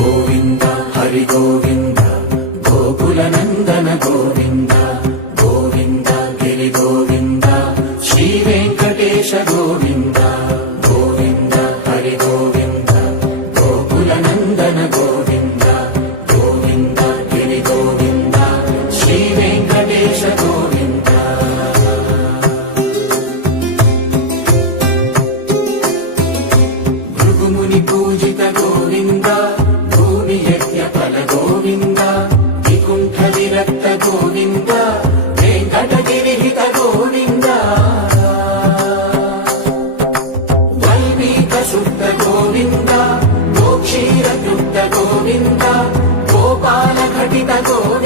గోవింద హరి గోవింద గోకుల నందన గోవింద గోవింద గిరి గోవింద శ్రీ వెంకటేశ గోవింద గోవింద హరి గోవింద గోకుల నందన గోవింద గోవింద గిరి గోవింద శ్రీ వెంకటేశ గోవింద భృగుముని పూజిత గోవింద భూమి యజ్ఞ ఫల గోవింద వికుంఠ విరక్త గోవింద వెంకటగిరిహిత గోవింద వైదిక శుద్ధ గోవింద గోక్షీర తృప్త గోవింద గోపాల ఘటిత గోవింద